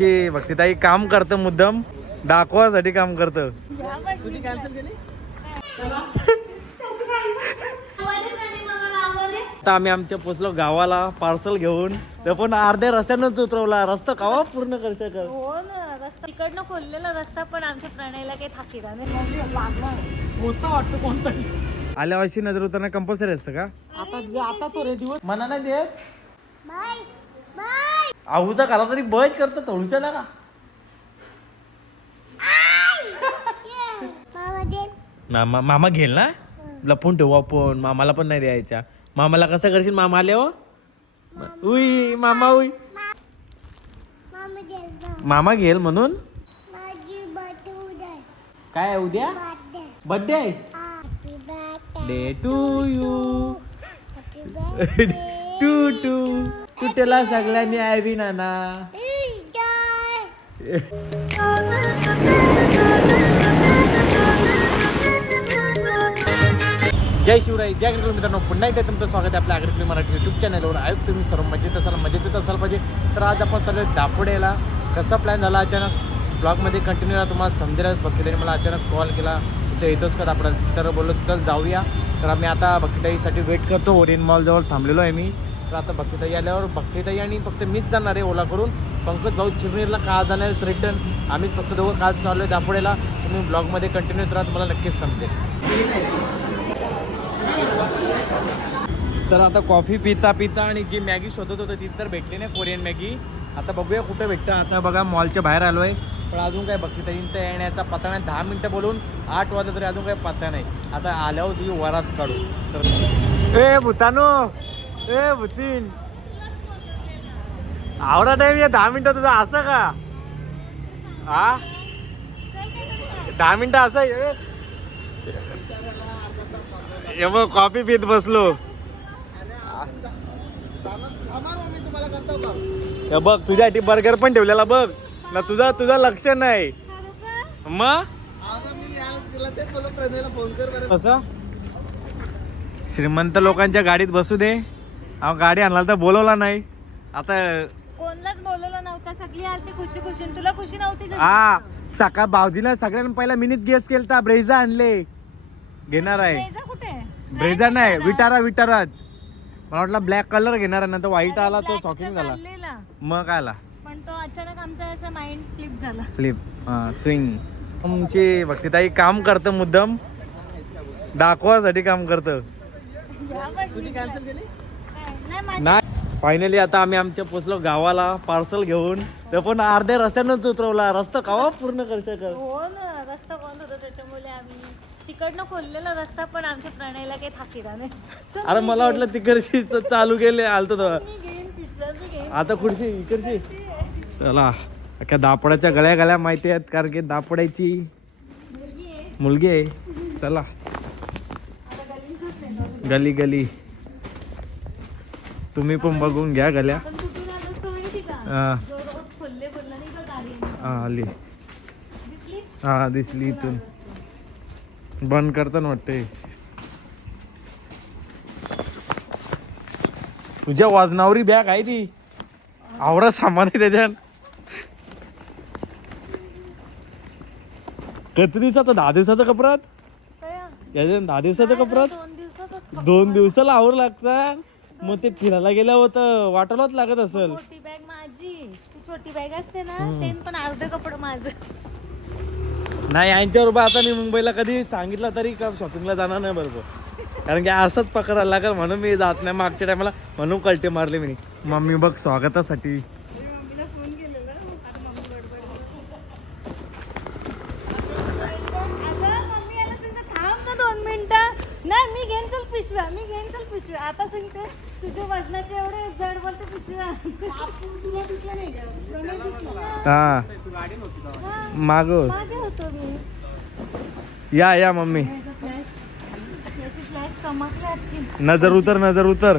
की भक्तीताई काम करतं मुद्दाम दाखवासाठी काम करतं. तुझी कॅन्सल केली. आता आम्ही आमच्या पोचलो गावाला पार्सल घेऊन, तर पण अर्ध्या रस्त्यानंच उतरवला. रस्ता कवा पूर्ण करते कर. हो ना, रस्ता तिकडनं खोललेला रस्ता पण आमच्या प्रणयला काही थाकीला नाही. होता वाटतं कोणतरी. आल्या वर्षी नजर उतरणं कंपल्सरी असतं का? आता तो रे दिवस मना नाही देत. आऊचा काला तरी बज करतो थोडूच्या ना. मामा घेल ना, लपून ठेवू आपण. मामाला पण नाही द्यायच्या. मामाला कसं करशील? मामा आले हो. उई मामा उई. मामा घेल म्हणून काय आहे उद्या? बर्थडे आहे. Day to you to to तुटेला सगळ्यांनी आयबी नाना. जय शिवराय, जय गणपती मित्रांनो. पुन्हा एकदा तुमचं स्वागत आहे आपल्या आगरी मराठी यूट्यूब चॅनलवर. आयोग तुम्ही सर्व मजेत असाल पाहिजे. तर आज आपण सर्व दापोड्याला कसा प्लॅन झाला अचानक ब्लॉगमध्ये कंटिन्यू राहा. तुम्हाला समजेलच. भक्तीताईने मला अचानक कॉल केला, इथे येतोच का दापोडा, तर बोललो चल जाऊया. तर आम्ही आता भक्तीताईसाठी वेट करतो. ओरियन मॉलजवळ थांबलेलो आहे मी. तर आता भक्तीताई आल्यावर भक्तीताई आणि फक्त मीच जाणार आहे ओला करून. पंकज भाऊ चिरनेरला का जाणार आहेत रिटर्न. आम्हीच फक्त दोघं काल चाललो आहे दापोड्याला. तुम्ही ब्लॉगमध्ये कंटिन्यूच राहा, तुम्हाला नक्कीच समजेल. तर आता कॉफी पिता पिता आणि जी मॅगी शोधत होतं ती तर भेटली नाही, कोरियन मॅगी. आता बघूया कुठे भेटतं. आता बघा मॉलच्या बाहेर आलो आहे, पण अजून काय भक्तीताईंचा येण्याचा पत्ता नाही. 10 मिनटं बोलून 8 वाजता तरी अजून काही पत्ता नाही. आता आल्यावर तुझी वरात काढू. तर ए भूतानो, ए भूतीन, आवडा टाईम या 10 मिनटं तुझं असं का? हा 10 मिनटं असं हे बघ कॉफी पीत बसलो. हे बघ तुझ्यासाठी बर्गर पण ठेवलेला बघ ना. तुझा लक्ष नाही मग कसं. श्रीमंत लोकांच्या गाडीत बसू दे. गाडी आणला तर बोलवला नाही. आता कोणलाच बोलवलं नव्हतं, सगळी आलती खुशी खुशी. तुला खुशी नव्हती? हा सकाळ भाऊजीला सगळ्यांना पहिला मिनिट गेस केलता. ब्रेझा आणले घेणार आहे. कुठे? ब्रेझा नाही, विटाराच. मला वाटलं ब्लॅक कलर घेणार आहे, नंतर व्हाईट आला तो शॉकिंग झाला. मग काय आला, पण तो अचानक आमचा असं माइंड फ्लिप झाला. स्विंग. तुमची भक्तीताई काम करतं मुद्दाम दाखवासाठी काम करतं. तुझी कॅन्सल केली. नाही फायनली आता आम्ही आमच्या पोचलो गावाला पार्सल घेऊन, तर पण अर्ध्या रस्त्यानंच उतरवला. रस्ता कवा पूर्ण करते कर. हो ना, रस्ता बंद होता त्याच्यामुळे आम्ही तिकडनं खोललेला रस्ता पण आमच्या प्रणयला काही थाकीला नाही. अरे मला वाटलं तिकडची चालू केले आलतो तर. घेईन आता खुर्ची इकडची. चला अख्या दापोड्याच्या गळ्या माहिती आहेत, कारण की दापोड्याची मुलगी आहे. चला गली तुम्ही पण बघून घ्या गल्या. आली. हा दिसली इथून. बंद करताना वाटते. तुझ्या वजनावरी बॅग आहे ती. आवडा सामान आहे त्याच्यात. किती दिवसात? 10 दिवसाचा कपड्यात. याच्यात 10 दिवसाच्या कपड्यात 2 दिवसाला आवर लागतात. मग ते फिरायला गेल्या होतं वाटलाच लागत असेल. छोटी बॅग माझी, ती छोटी बॅग असते ना, ते पण अर्ध कपडं माझं. नाही यांच्याबरोबर आता मी मुंबईला कधी सांगितलं तरी का शॉपिंगला जाणार नाही बरोबर, कारण की असंच पकडायला लागेल म्हणून मी जात नाही. मागच्या टायमाला म्हणून कल्टे मारले मी. मम्मी बघ स्वागतासाठी. नाही मी घेईन चल पिशव्या. आता सांगते तुझ्या वजनाचे एवढे जड बोलते पिशव्या. हा माग मागे होतो मी. या मम्मी. नजर उतर.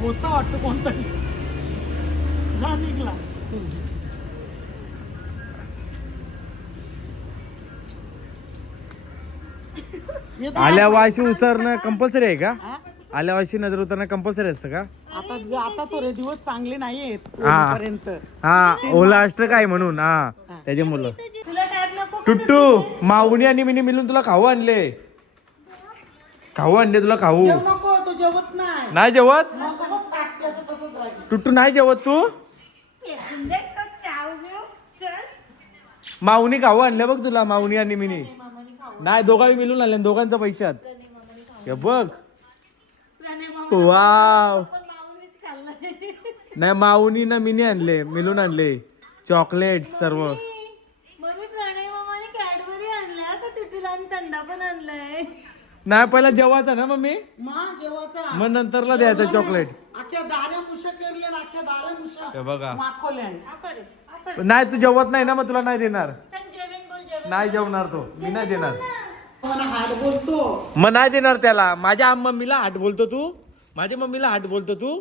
होता वाटतं कोणतरी. जा निघला. हे तर आल्या वाशी उतरणं कंपल्सरी आहे का? हा? आल्या वाशी नजर उतरणं कंपल्सरी असतं का? आता तो रे दिवस चांगले नाहीयेत हा. पर्यंत. हा ओला असतं काय म्हणून हा त्याचे मुलं. तुला टॅब नको का? टुट्टू माऊनी आणि मिनी मिळून तुला खाऊ आणले. खाऊ आणले तुला खाऊ. जेव नको तू जेवत नाही. नाही जेवत नको बघ, ताट त्याचं तसंच राहील. टुट्टू नाही जेवत तू. फेकून देस तो चाव बिव. चल. माऊनी खाऊ आणले बघ तुला माऊनी आणि मिनी. नाही दोघांनी मिळून आणले दोघांच्या पैशात. हे बघ त्याने मम्मी वाव. पण माऊनीच खाल्लंय. नाही माऊनी ना मिनी आणले मिळून आणले चॉकलेट सर्व. मम्मी प्रणय मामाने कॅडबरी आणल्या का टुटूला आणि थंडा पण आणलाय. नाही पहिला जेवायचा ना मम्मी मा जेवाचा मग नंतरला द्यायचं चॉकलेट. अख्ख्या दाऱ्या मुशा केले ना अख्ख्या दाऱ्या मुशा हे बघा माखवल्या. आपण आपण नाही तू जेवत नाही ना मग तुला नाही देणार. सांग जेवेन बोल जेवेन. नाही जेवणार तो मी नाही देणार. मला हात बोलतो. मग नाही देणार त्याला. माझ्या मम्मीला हाट बोलतो तू. माझ्या मम्मीला हाट बोलतो तू.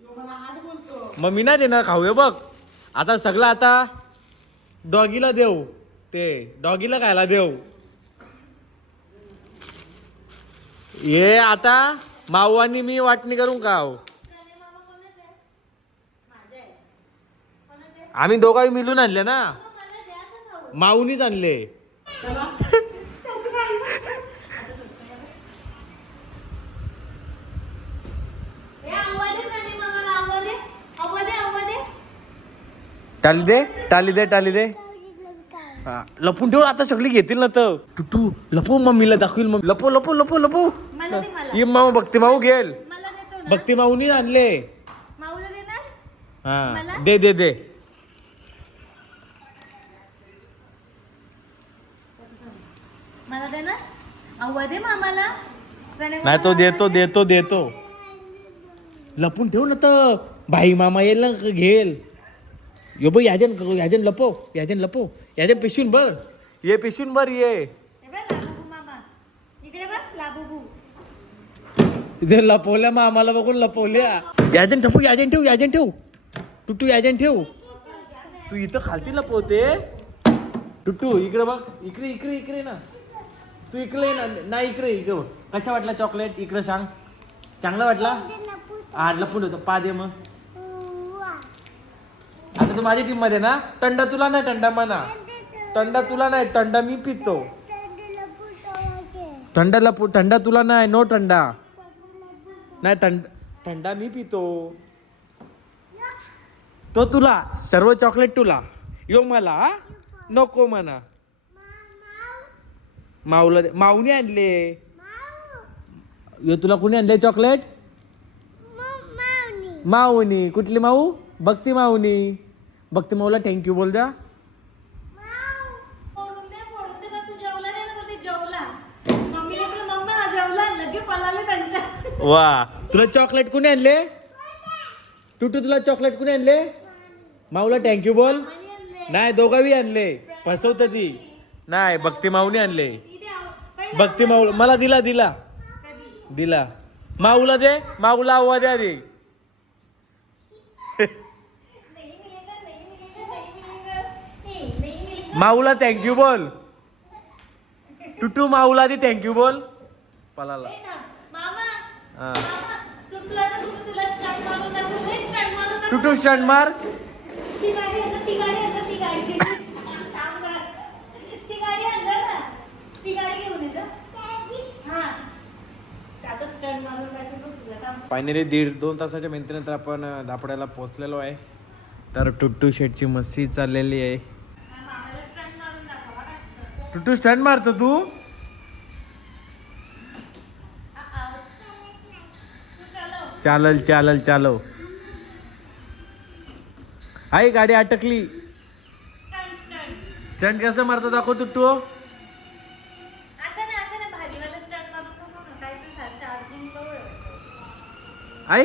यो मला हात बोलतो. मग मी नाही देणार खाऊ. हे बघ आता सगळं आता डॉगीला देऊ. ते डॉगीला खायला देऊ. ये आता माऊ आणि मी वाटणी करून खाऊ. प्रणय मामा कोणाचा आहे? माझा आहे. कोणाचा आहे? आम्ही दोघांनी मिळून आणले ना. मला द्या तर खाऊ. माऊनीच आणले. चला. त्याची काही ए आवाज दे प्रणय मामाला आवाज दे. आवाज दे आवाज दे. टाली दे टाली दे टाली दे. हा, लपून ठेव आता सगळी घेतील ना तर. टुटू लपू मम्मीला दाखवील मग. लपो लपो लपो लपो. मला दे मला. ये माऊ भक्ती माऊ घेल. मला देतो ना. भक्ती माऊनी आणले. माऊला देणार? हा मला? दे दे दे. मला देणार? आवाज दे मामाला. प्रणय नाही तो मामाला देतो आवाज दे. देतो देतो. लपून ठेव ना तर भाई मामा येईल ना घेल. यो बाई याजन याजन लपो याजन लपो याजन पिशून बर. ये पिशून बर ये. हे बघ लाबुबू मामा. इकडे बघ लाबुबू. इथे लपवल्या मामाला बघून लपवल्या. याजन ठेवू याजन ठेव याजन ठेव. टुटू याजन ठेव. तू इथं खालती लपवते. टुटू इकडे बघ इकडे इकडे इकडे ना. तू इकडे ये ना. नाही इकडे इकडे बघ. कशा वाटला चॉकलेट इकडे सांग. चांगला वाटला. हा लपून होतो पा दे मग. आता तू माझ्या टीम मध्ये ना. टंडा तुला नाही टंडा म्हणा. टंडा तुला नाही टंडा मी पितो. थंडा लपू थंडा तुला नाही. नो थंडा नाही. थंडा मी पितो. तो तुला सर्व चॉकलेट तुला. यो मला हा? नको म्हणा. माऊला दे. माऊने आणले. यो तुला कोणी आणले चॉकलेट? माऊनी. कुठली माऊ? भक्ती माऊनी. भक्ती माऊला थँक्यू बोल द्या. फोडून दे बा. तू जेवला नाही ना पण ते जेवला. मम्मीला तुला मम्मा हा जेवला लगे पळाले त्यांच्या. वा तुला चॉकलेट कोणी आणले? टुटू तुला चॉकलेट कोणी आणले? माऊला थँक्यू बोल. मामाने आणले. नाही दोघांनी आणले. फसवत ती. नाही भक्ती माऊने आणले. इथे पहिला भक्ती माऊ मला दिला दिला कधी? दिला. माऊला दे. माऊला आवाज द्या दे. नहीं मिलेगा नहीं मिलेगा नहीं मिलेगा. नहीं मिलेगा. माऊला थँक्यू बोल. टुटू माऊला दे थँक्यू बोल. पलाला ए ना मामा. हा. मामा तुला ना तुला स्टंट मारून दाखवू दे. स्टंट मारून दाखवू. टुटू स्टंट मार. ती गाडी अंदर ती गाडी अंदर ती गाडी. काम कर. ती गाडी अंदर ना. ती गाडी घेऊन ये जा. हा. आता स्टंट मारून दाखवू तुला काम. फायनली 1.5-2 तासाच्या मेहनतीनंतर आपण दापड्याला पोहोचलेलो आहे. तर टुट्टू शेटची मस्ती चाललेली आहे. मामाला स्टंट मारून दाखवा का? टुट्टू स्टंट मारतो तू. चालल चालल चालव. आई गाडी अटकली. स्टंट कसं मारतो दाखव टुट्टू. असं ना भारीवाला स्टंट मारून नको ना. काहीतरी चार्जिंग करू. आई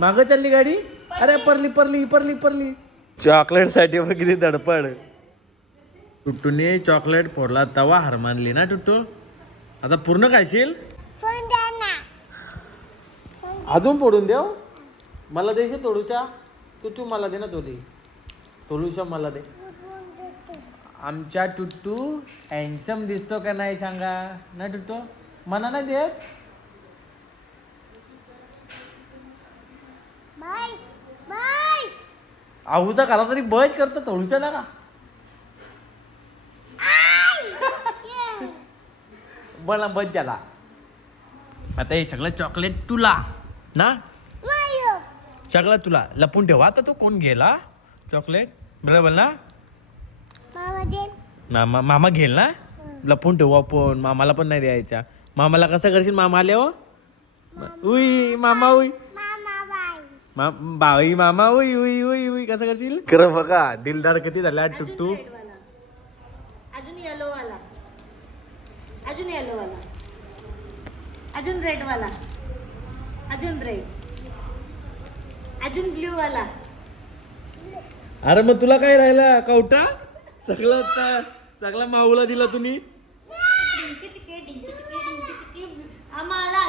मागं चालली गाडी. अरे परली परली परली परली. चॉकलेट साठी बघ किती धडपड. टुट्टूने चॉकलेट फोडला तवा हार मानली ना टुट्टू. आता पूर्ण खाशील. अजून फोडून देव. मला देशील थोडूशा. तू मला दे ना थोडी. थोडूशा मला दे. आमच्या टुट्टू हँडसम दिसतो का नाही सांगा ना टुट्टू मना नाही देत आऊचा काला तरी बस करतो तळूचा ना का बोला बस झाला आता हे सगळं चॉकलेट तुला ना सगळं तुला लपून ठेवा आता तो कोण गेला चॉकलेट बरोबर ना मामा घेल ना लपून ठेवू आपण मामाला पण नाही द्यायचा मामाला कसं करशील मामा आले हो उई मामा उई बाई मामा उई उई उई उई कसं करशील खरं बघा दिलदार किती झाला टुट्टू अजून येलो वाला अजून येलो वाला अजून रेड वाला अजून रेड अजून ब्ल्यू वाला अरे मग तुला काय राहिला कवटा सगळा माऊला दिला तुम्ही आम्हाला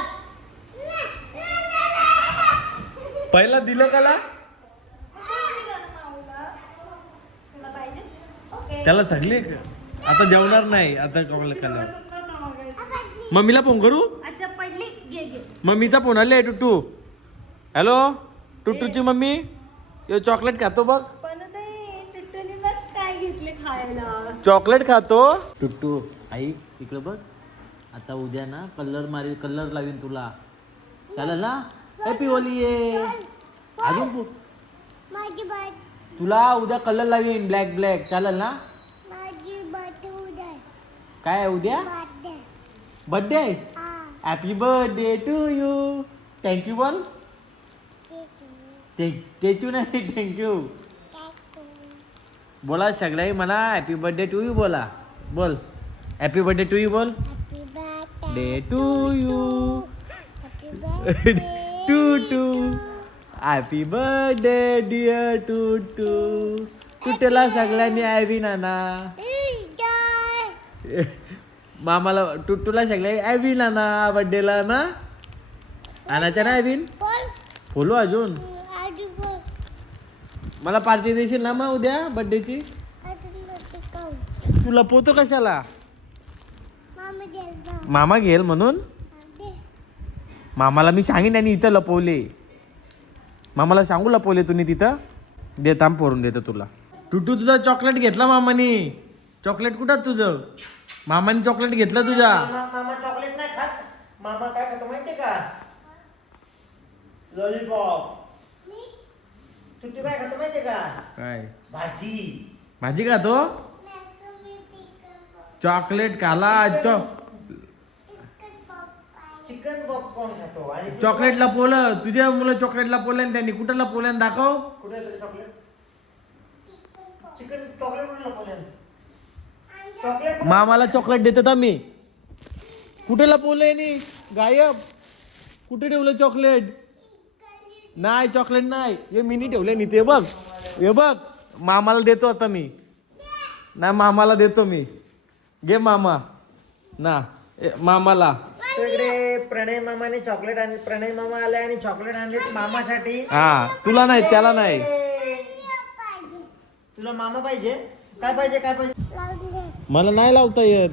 पहिला दिलं काला त्याला सगळे आता जेवणार नाही आता खाल्लं मम्मीला फोन करू अच्छा पडली घे घे मम्मीचा फोन आले टुट्टू हॅलो टुट्टूची मम्मी यो चॉकलेट खातो बघ पण ते टुट्टूने बघ काय घेतले खायला चॉकलेट खातो टुट्टू आई इकडे बघ आता उद्या ना कलर लावीन तुला चालेल ना हॅपी होली आहे अजून तुला उद्या कलर लावीन ब्लॅक चालेल ना काय आहे उद्या बर्थडे आहे happy birthday to you thank you बोल टेचू नाही थँक्यू बोला सगळ्याही मला हॅपी बर्थडे टू यू बोला बोल हॅपी बर्थडे टू यू बोल day to you to happy birthday dear टुट्टूला सगळ्यांनी ॲव्हिन आणा मामाला टुट्टूला सगळ्या ॲव्हिन आणा बर्थडेला ना आणायच्या ना ॲव्हिन बोलू अजून मला पार्टी देशील ना मग उद्या बर्थडेची तू लपवतो कशाला मामा घेल म्हणून मामाला मी सांगेन आणि इथं लपवले मामाला सांगू लपवले तुम्ही तिथं देताम पोरून देतो तुला टुट्टू तुझा चॉकलेट घेतला मामानी चॉकलेट कुठं तुझं मामाने चॉकलेट घेतलं तुझ्या मामा चॉकलेट नाही खात मामा काय खातो माहितीये का लॉलीपॉप तू काय खातो माहितीये का काय भाजी खातो चॉकलेट खाला चिकन पॉपकॉर्न खातो आणि चॉकलेट लपवलं तुझ्या मुलं चॉकलेट लपवलं त्यांनी कुठं लपवलं दाखव कुठे तरी चॉकलेट चिकन चॉकलेट कुठे लपवलं चॉकलेट मामाला चॉकलेट देतात आम्ही कुठे लपवलंय नी गायब कुठे ठेवलं चॉकलेट नाही चॉकलेट नाही हे मिनी ठेवले नी ते बघ हे बघ मामाला देतो आता मी नाही मामाला देतो मी घे मामा ना मामाला सगळे प्रणय मामाने चॉकलेट आणले प्रणय मामा आले आणि चॉकलेट आणले मामासाठी हा तुला नाही त्याला नाही तुला मामा पाहिजे काय पाहिजे मला नाही लावता येत